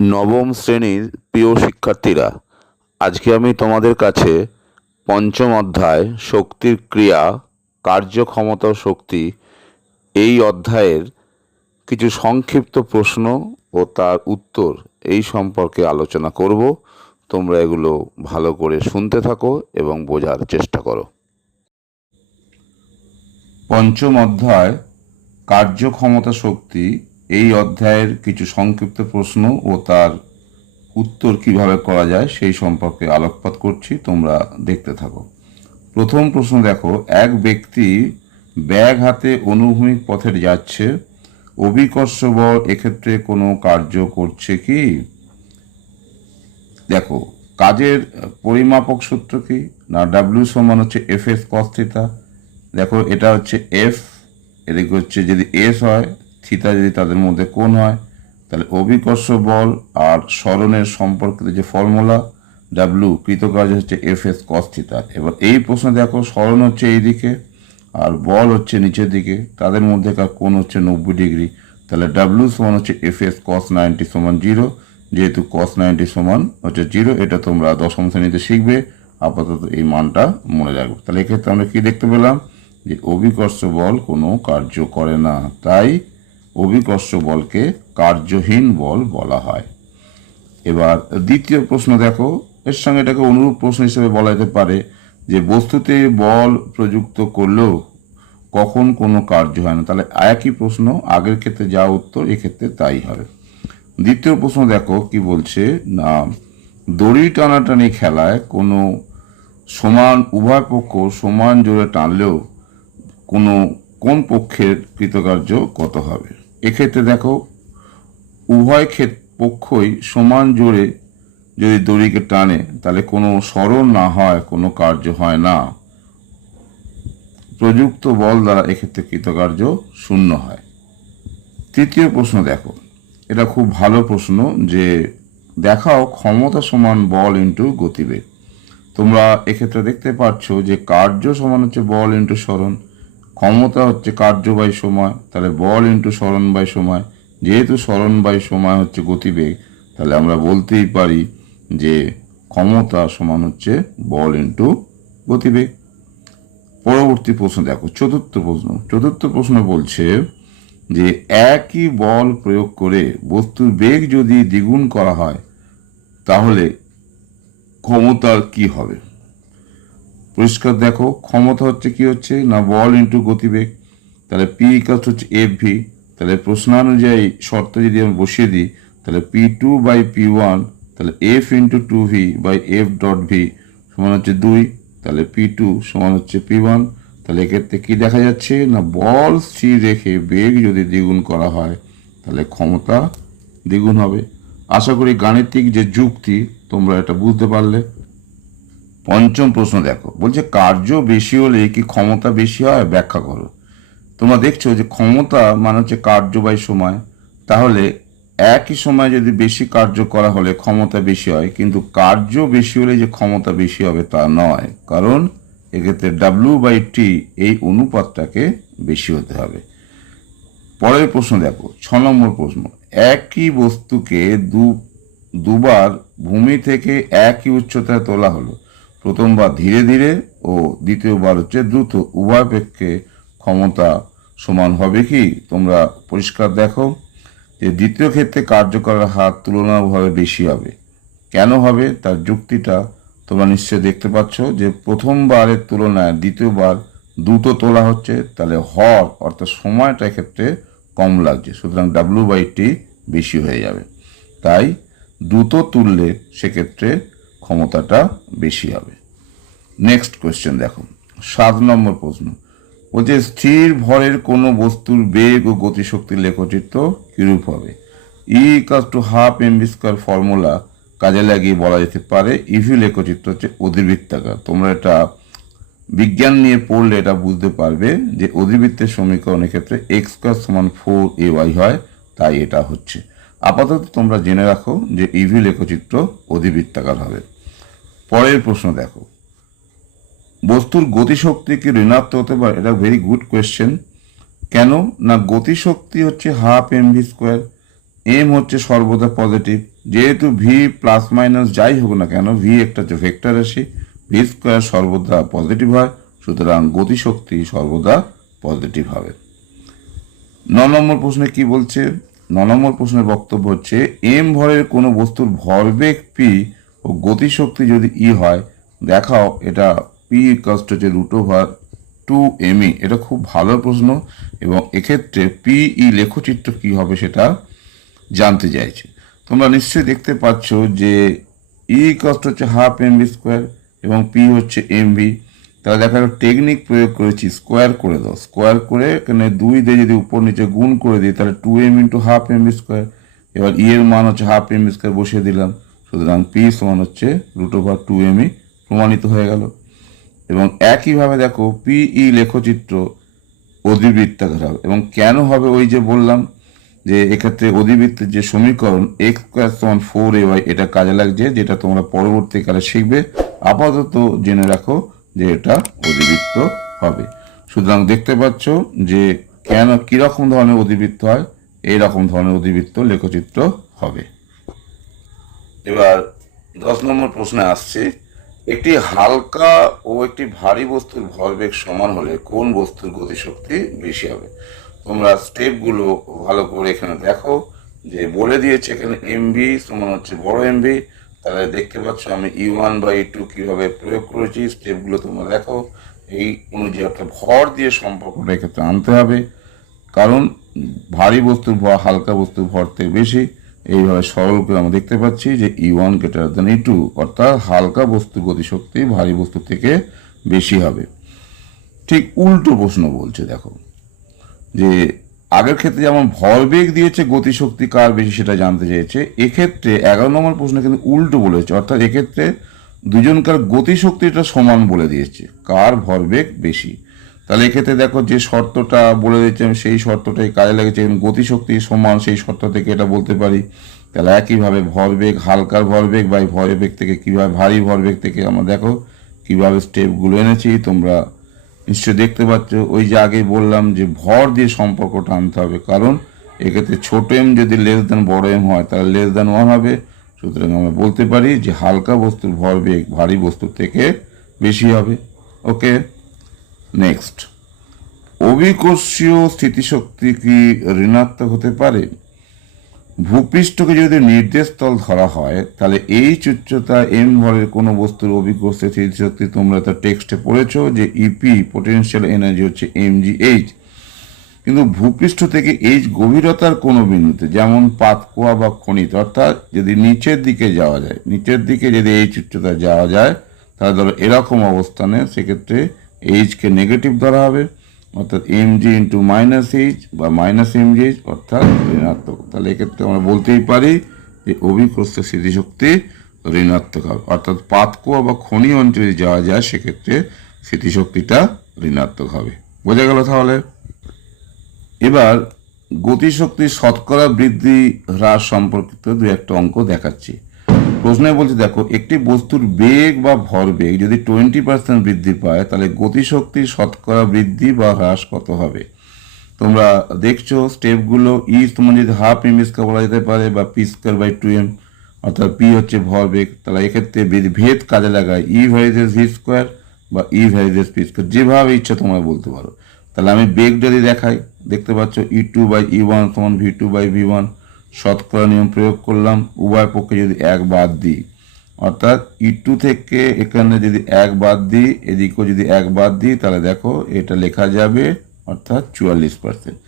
নবম শ্রেণির প্রিয় শিক্ষার্থীরা, আজকে আমি তোমাদের কাছে পঞ্চম অধ্যায় শক্তির ক্রিয়া, কার্যক্ষমতা শক্তি এই অধ্যায়ের কিছু সংক্ষিপ্ত প্রশ্ন ও তার উত্তর এই সম্পর্কে আলোচনা করব। তোমরা এগুলো ভালো করে শুনতে থাকো এবং বোঝার চেষ্টা করো। পঞ্চম অধ্যায় কার্যক্ষমতা শক্তি এই অধ্যায়ের কিছু সংক্ষিপ্ত প্রশ্ন ও তার উত্তর কীভাবে করা যায় সেই সম্পর্কে আলোকপাত করছি, তোমরা দেখতে থাকো। প্রথম প্রশ্ন দেখো, এক ব্যক্তি ব্যাগ হাতে অনুভূমিক পথে যাচ্ছে, অভিকর্ষ বল এক্ষেত্রে কোনো কার্য করছে কি? দেখো, কাজের পরিমাপক সূত্র কি? না ডাব্লিউ সমান হচ্ছে এফ এস কস থিতা দেখো, এটা হচ্ছে এফ এদিকে হচ্ছে যদি এস হয় থিতা যদি তাদের মধ্যে কোণ হয়, তাহলে অভিকর্ষ বল আর স্মরণের সম্পর্কিত যে ফর্মুলা ডাব্লিউ কৃতকার্য হচ্ছে এফ এস কস থিতা এবার এই প্রশ্ন দেখো, স্মরণ হচ্ছে এই দিকে আর বল হচ্ছে নিচের দিকে, তাদের মধ্যেকার কোণ হচ্ছে নব্বই ডিগ্রি। তাহলে ডাব্লিউ সমান হচ্ছে এফ এস কস নাইনটি সমান জিরো যেহেতু কস নাইনটি সমান হচ্ছে জিরো এটা তোমরা দশম শ্রেণীতে শিখবে, আপাতত এই মানটা মনে রাখবে। তাহলে এক্ষেত্রে আমরা কি দেখতে পেলাম? যে অভিকর্ষ বল কোনো কার্য করে না, তাই অভিকর্ষ বলকে কার্যহীন বল বলা হয়। এবার দ্বিতীয় প্রশ্ন দেখো, এর সঙ্গে এটাকে অনুরূপ প্রশ্ন হিসেবে বলা যেতে পারে যে বস্তুতে বল প্রযুক্ত করলেও কখন কোনো কার্য হয় না। তাহলে একই প্রশ্ন, আগের ক্ষেত্রে যা উত্তর, এক্ষেত্রে তাই হবে। দ্বিতীয় প্রশ্ন দেখো, কি বলছে? না, দড়ি টানাটানি খেলায় কোনো সমান, উভয় পক্ষ সমান জোরে টানলেও কোনো কোন পক্ষের কৃতকার্য কত হবে? এক্ষেত্রে দেখো, উভয় ক্ষেত পক্ষই সমান জোরে যদি দড়িকে টানে, তাহলে কোনো স্মরণ না হয়, কোনো কার্য হয় না। প্রযুক্ত বল দ্বারা এক্ষেত্রে কৃতকার্য শূন্য হয়। তৃতীয় প্রশ্ন দেখো, এটা খুব ভালো প্রশ্ন যে দেখাও ক্ষমতা সমান বল ইন্টু গতিবেগ। তোমরা এক্ষেত্রে দেখতে পাচ্ছ যে কার্য সমান হচ্ছে বল ইন্টু স্মরণ। ক্ষমতা হচ্ছে কার্য বাই সময়, তাহলে বল ইন্টু স্মরণ বাই সময়। যেহেতু স্মরণ বাই সময় হচ্ছে গতিবেগ, তাহলে আমরা বলতেই পারি যে ক্ষমতা সমান হচ্ছে বল ইন্টু গতিবেগ। পরবর্তী প্রশ্ন দেখো, চতুর্থ প্রশ্ন। চতুর্থ প্রশ্ন বলছে যে একই বল প্রয়োগ করে বস্তুর বেগ যদি দ্বিগুণ করা হয়, তাহলে ক্ষমতার কি হবে? পরিষ্কার দেখো, ক্ষমতা হচ্ছে কি হচ্ছে? না বল ইন্টু গতিবেগ? তাহলে পি ইকাস হচ্ছে এফ ভি তাহলে প্রশ্নানুযায়ী শর্ত যদি আমি বসিয়ে দিই, তাহলে P two by P one তাহলে F into two V by F dot V সমান হচ্ছে দুই, তাহলে পি টু সমান হচ্ছে পি ওয়ান তাহলে এক্ষেত্রে কি দেখা যাচ্ছে? না বল স্থির রেখে বেগ যদি দ্বিগুণ করা হয়, তাহলে ক্ষমতা দ্বিগুণ হবে। আশা করি গাণিতিক যে যুক্তি, তোমরা এটা বুঝতে পারলে। পঞ্চম প্রশ্ন দেখো। বলছে, কার্য বেশি হলে কি ক্ষমতা বেশি হয়? ব্যাখ্যা করো। তোমরা দেখছ যে ক্ষমতা মানে হচ্ছে কার্য বাই সময়। তাহলে একই সময় যদি বেশি কার্য করা হলে ক্ষমতা বেশি হয়, কিন্তু কার্য বেশি হলে যে ক্ষমতা বেশি হবে তা নয়। কারণ এক্ষেত্রে ডাব্লিউ বাই টি এই অনুপাতটাকে বেশি হতে হবে। পরের প্রশ্ন দেখো, ছ নম্বর প্রশ্ন। একই বস্তুকে দু, দুবার ভূমি থেকে একই উচ্চতায় তোলা হলো। প্রথমবার ধীরে ধীরে ও দ্বিতীয়বার হচ্ছে দ্রুত উভয় পক্ষে ক্ষমতা সমান হবে কি? তোমরা পরিষ্কার দেখো যে দ্বিতীয় ক্ষেত্রে কার্যকরের হার তুলনাভাবে বেশি হবে। কেন হবে? তার যুক্তিটা তোমরা নিশ্চয়ই দেখতে পাচ্ছ যে প্রথমবারের তুলনায় দ্বিতীয়বার দ্রুত তোলা হচ্ছে, তাহলে হর অর্থাৎ সময়টা ক্ষেত্রে কম লাগছে, সুতরাং ডাব্লু বাই টি বেশি হয়ে যাবে। তাই দ্রুত তুললে সেক্ষেত্রে ক্ষমতাটা বেশি হবে। নেক্সট কোয়েশ্চেন দেখো। সাত নম্বর প্রশ্ন। বলছে, স্থির ভরের কোনো বস্তুর বেগ ও গতিশক্তির লেখচিত্র কিরূপ হবে? E equals to half M V square formula কাজে লাগিয়ে বলা যেতে পারে ইভি লেখচিত্র হচ্ছে অধিবৃত্তাকার। তোমরা এটা বিজ্ঞান নিয়ে পড়লে এটা বুঝতে পারবে যে অধিবৃত্তের সমীকরণের ক্ষেত্রে এক্স স্কোয়ার সমান ফোর এ ওয়াই হয়, তাই এটা হচ্ছে। আপাতত তোমরা জেনে রাখো যে ইভি লেখচিত্র অধিবৃত্তাকার হবে। পরের প্রশ্ন দেখো। বস্তুর গতিশক্তি কি ঋণাত্মক হতে পারে? এটা ভেরি গুড কোয়েশ্চেন কেন? না, গতিশক্তি হচ্ছে half M V square M হচ্ছে সর্বদা পজিটিভ যেহেতু ভি প্লাস মাইনাস যাই হোক না কেন ভি একটা হচ্ছে ভেক্টর রাশি ভি স্কোয়ার সর্বদা পজিটিভ হয়, সুতরাং গতিশক্তি সর্বদা পজিটিভ হবে। ন নম্বর প্রশ্নে কি বলছে? ন নম্বর প্রশ্নের বক্তব্য হচ্ছে এম ভরের কোনো বস্তুর ভরবেগ পি ও গতিশক্তি যদি ই হয়, দেখাও এটা পি কষ্ট হচ্ছে রুট ওভার টু এমই এটা খুব ভালো প্রশ্ন এবং এক্ষেত্রে পি ই লেখচিত্র কি হবে সেটা জানতে চাইছে। তোমরা নিশ্চয়ই দেখতে পাচ্ছ যে ই কষ্ট হচ্ছে হাফ এম বি স্কোয়ার এবং পি হচ্ছে এম ভি তাহলে দেখা গেল টেকনিক প্রয়োগ করেছি স্কোয়ার করে দাও। স্কোয়ার করে এখানে দুই দিয়ে যদি উপর নিচে গুণ করে দিই, তাহলে two M into half M V square এবার ই এর মান হচ্ছে হাফ এম বি স্কোয়ার বসিয়ে দিলাম। সুতরাং পি সমান হচ্ছে root over two M E প্রমাণিত হয়ে গেল। এবং একইভাবে দেখো পিই লেখচিত্র অধিবৃত্তাকার হবে। এবং কেন হবে ওই যে বললাম যে এক্ষেত্রে অধিবৃত্তের যে সমীকরণ এক্স স্কোয়ার সমান ফোর এ ওয়াই এটা কাজে লাগছে, যেটা তোমরা পরবর্তীকালে শিখবে। আপাতত জেনে রাখো যে এটা অধিবৃত্ত হবে। সুতরাং দেখতে পাচ্ছ যে কেন কীরকম ধরনের অধিবৃত্ত হয় এই রকম ধরনের অধিবৃত্ত লেখচিত্র হবে। এবার দশ নম্বর প্রশ্নে আসছে। একটি হালকা ও একটি ভারী বস্তুর ভরবেগ সমান হলে কোন বস্তুর গতিশক্তি বেশি হবে? তোমরা স্টেপগুলো ভালো করে এখানে দেখো। যে বলে দিয়েছে এখানে এমভি সমান হচ্ছে বড় এমভি তাহলে দেখতে পাচ্ছ আমি ই ওয়ান বা ই টু কীভাবে প্রয়োগ করেছি স্টেপগুলো তোমরা দেখো। এই অনুযায়ী একটা ভর দিয়ে সম্পর্কটা এক্ষেত্রে আনতে হবে। কারণ ভারী বস্তুর ভর হালকা বস্তুর ভর থেকে বেশি। এইভাবে সরল করে আমরা দেখতে পাচ্ছি যে E one greater than E two অর্থাৎ হালকা বস্তুর গতিশক্তি, ভারী বস্তু থেকে বেশি হবে। ঠিক উল্টো প্রশ্ন বলছে, দেখো, যে আগের ক্ষেত্রে যেমন ভরবেগ দিয়েছে, গতিশক্তি কার বেশি সেটা জানতে চেয়েছে, এক্ষেত্রে এগারো নম্বর প্রশ্ন কিন্তু উল্টো বলেছে, অর্থাৎ এক্ষেত্রে দুজনকার গতিশক্তিটা সমান বলে দিয়েছে, কার ভরবেগ বেশি। তাহলে এক্ষেত্রে দেখো যে শর্তটা বলে দিয়েছে, আমি সেই শর্তটাই কাজে লেগেছে গতিশক্তি সমান সেই শর্ত থেকে এটা বলতে পারি। তাহলে একইভাবে ভরবেগ হালকার ভরবেগ বা ভরবেগ থেকে কীভাবে ভারী ভরবেগ থেকে আমরা দেখো কীভাবে স্টেপগুলো এনেছি, তোমরা নিশ্চয়ই দেখতে পাচ্ছ। ওই যে আগে বললাম যে ভর দিয়ে সম্পর্কটা আনতে হবে, কারণ এক্ষেত্রে ছোট এম যদি লেস দেন বড় এম হয়, তাহলে লেস দেন ওয়ান হবে। সুতরাং আমরা বলতে পারি যে হালকা বস্তুর ভরবেগ ভারী বস্তুর থেকে বেশি হবে। ওকে নেক্সট অভিকর্ষীয় স্থিতিশক্তি কি ঋণাত্মক হতে পারে? ভূপৃষ্ঠকে যদি নির্দেশ তল ধরা হয়, তাহলে এইচ উচ্চতা এম ভরের কোনো বস্তুর অভিকর্ষে স্থিতিশক্তি তোমরা তার টেক্সটে পড়েছো যে ইপি পোটেনশিয়াল এনার্জি হচ্ছে এম জি এইচ কিন্তু ভূপৃষ্ঠ থেকে এইচ গভীরতার কোনো বিন্দুতে, যেমন পাতকুয়া বা খনিত, অর্থাৎ যদি নিচের দিকে যাওয়া যায়, নিচের দিকে যদি এইচ উচ্চতা যাওয়া যায়, তাহলে ধরো এরকম অবস্থানে সেক্ষেত্রে এইচকে নেগেটিভ ধরা হবে, অর্থাৎ M G into minus H বা মাইনাস এম জি এইচ অর্থাৎ ঋণাত্মক। তাহলে এক্ষেত্রে আমরা বলতেই পারি যে অভিকর্ষ স্মৃতিশক্তি ঋণাত্মক হবে। অর্থাৎ পাতকুয়া বা খনি অঞ্চলে যাওয়া যায়, সেক্ষেত্রে স্মৃতিশক্তিটা ঋণাত্মক হবে। বোঝা গেল তাহলে? এবার গতিশক্তির শতকরা বৃদ্ধি হ্রাস সম্পর্কিত দু একটা অঙ্ক দেখাচ্ছি। প্রশ্নে বলছে, দেখো, একটি বস্তুর বেগ বা ভরবেগ যদি টোয়েন্টি পার্সেন্ট বৃদ্ধি পায়, তাহলে গতিশক্তির শতকরা বৃদ্ধি বা হ্রাস কত হবে? তোমরা দেখছ স্টেপগুলো ই তোমার যদি হাফ এম স্কোয়ার বলা যেতে পারে, বা P square by two M অর্থাৎ পি হচ্ছে ভর ভরবেগ তাহলে এক্ষেত্রে ভেদ কাজে লাগায় ই ভাইজেস ভি স্কোয়ার বা ই ভাইজেস পি স্কোয়ার যেভাবে ইচ্ছা তোমায় বলতে পারো। তাহলে আমি বেগ যদি দেখাই, দেখতে পাচ্ছ E two by E one সমান V two by V one শতকরা নিয়ম প্রয়োগ করলাম। উভয় পক্ষে যদি এক বাদ দিই, অর্থাৎ ই টু থেকে এখানে যদি এক বাদ দিই, এদিকেও যদি এক বাদ দিই, তাহলে দেখো এটা লেখা যাবে, অর্থাৎ চুয়াল্লিশ পার্সেন্ট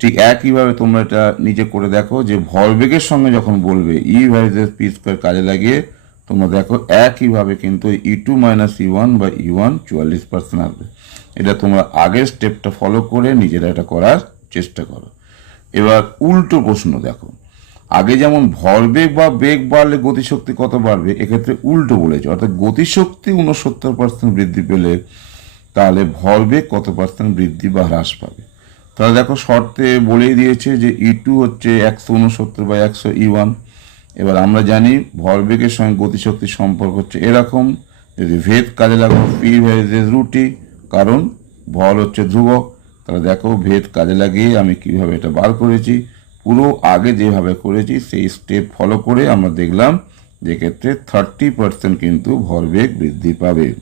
ঠিক একইভাবে তোমরা এটা নিচে করে দেখো যে ভরবেগের সঙ্গে যখন বলবে ই ভাইজেস পি স্কোয়ার কাজে লাগিয়ে, তোমরা দেখো একইভাবে কিন্তু E two minus E one বা ই ওয়ান চুয়াল্লিশ পার্সেন্ট আসবে। এটা তোমরা আগের স্টেপটা ফলো করে নিজেরা এটা করার চেষ্টা করো। এবার উল্টো প্রশ্ন দেখো। আগে যেমন ভরবেগ বা বেগ বাড়লে গতিশক্তি কত বাড়বে, এক্ষেত্রে উল্টো বলেছে। অর্থাৎ গতিশক্তি উনসত্তর পার্সেন্ট বৃদ্ধি পেলে তাহলে ভরবেগ কত পার্সেন্ট বৃদ্ধি বা হ্রাস পাবে। তাহলে দেখো শর্তে বলেই দিয়েছে যে ই টু হচ্ছে একশো উনসত্তর বা একশো ই ওয়ান এবার আমরা জানি ভরবেগের সঙ্গে গতিশক্তির সম্পর্ক হচ্ছে এরকম। যদি ভেদ কাজে লাগাবো পি ভেজেস রুটি কারণ ভর হচ্ছে ধ্রুবক। তাহলে দেখো ভেদ কাজে লাগিয়ে আমি কীভাবে এটা বার করেছি। পুরো আগে যেভাবে করেছি, সেই স্টেপ ফলো করে আমরা দেখলাম যে ক্ষেত্রে থার্টি পার্সেন্ট কিন্তু ভরবেগ বৃদ্ধি পাবে।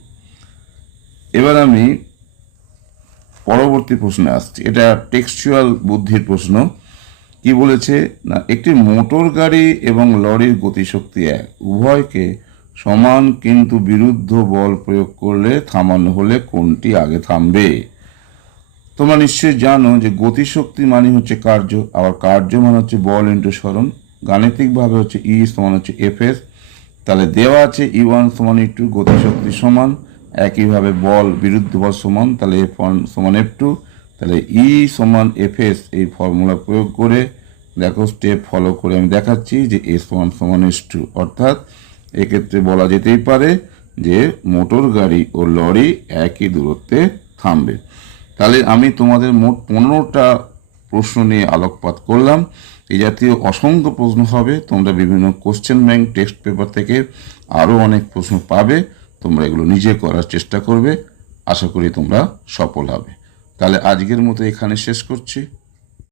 এবার আমি পরবর্তী প্রশ্নে আসছি। এটা টেক্সচুয়াল বুদ্ধির প্রশ্ন। কি বলেছে? না, একটি মোটর গাড়ি এবং লরির গতিশক্তি এক। উভয়কে সমান কিন্তু বিরুদ্ধ বল প্রয়োগ করলে থামানো হলে কোনটি আগে থামবে? তোমরা নিশ্চয়ই জানো যে গতিশক্তি মানে হচ্ছে কার্য, আবার কার্য মানে হচ্ছে বল ইন্টু সরণ, গাণিতিকভাবে হচ্ছে ই সমান হচ্ছে এফ এস তাহলে দেওয়া আছে ই ওয়ান সমান ই টু গতিশক্তি সমান, একইভাবে বল বিরুদ্ধ বল সমান, তাহলে এফ ওয়ান সমান এফ টু তাহলে ই সমান এফ এস এই ফর্মুলা প্রয়োগ করে দেখো স্টেপ ফলো করে আমি দেখাচ্ছি যে এস ওয়ান সমান এস টু অর্থাৎ এক্ষেত্রে বলা যেতেই পারে যে মোটর গাড়ি ও লরি একই দূরত্বে থামবে। তাহলে আমি তোমাদের মোট পনেরোটা প্রশ্ন নিয়ে আলোকপাত করলাম। এই জাতীয় অসংখ্য প্রশ্ন হবে। তোমরা বিভিন্ন কোশ্চেন ব্যাংক টেক্সট পেপার থেকে আরও অনেক প্রশ্ন পাবে। তোমরা এগুলো নিজে করার চেষ্টা করবে। আশা করি তোমরা সফল হবে। তাহলে আজকের মতো এখানে শেষ করছি।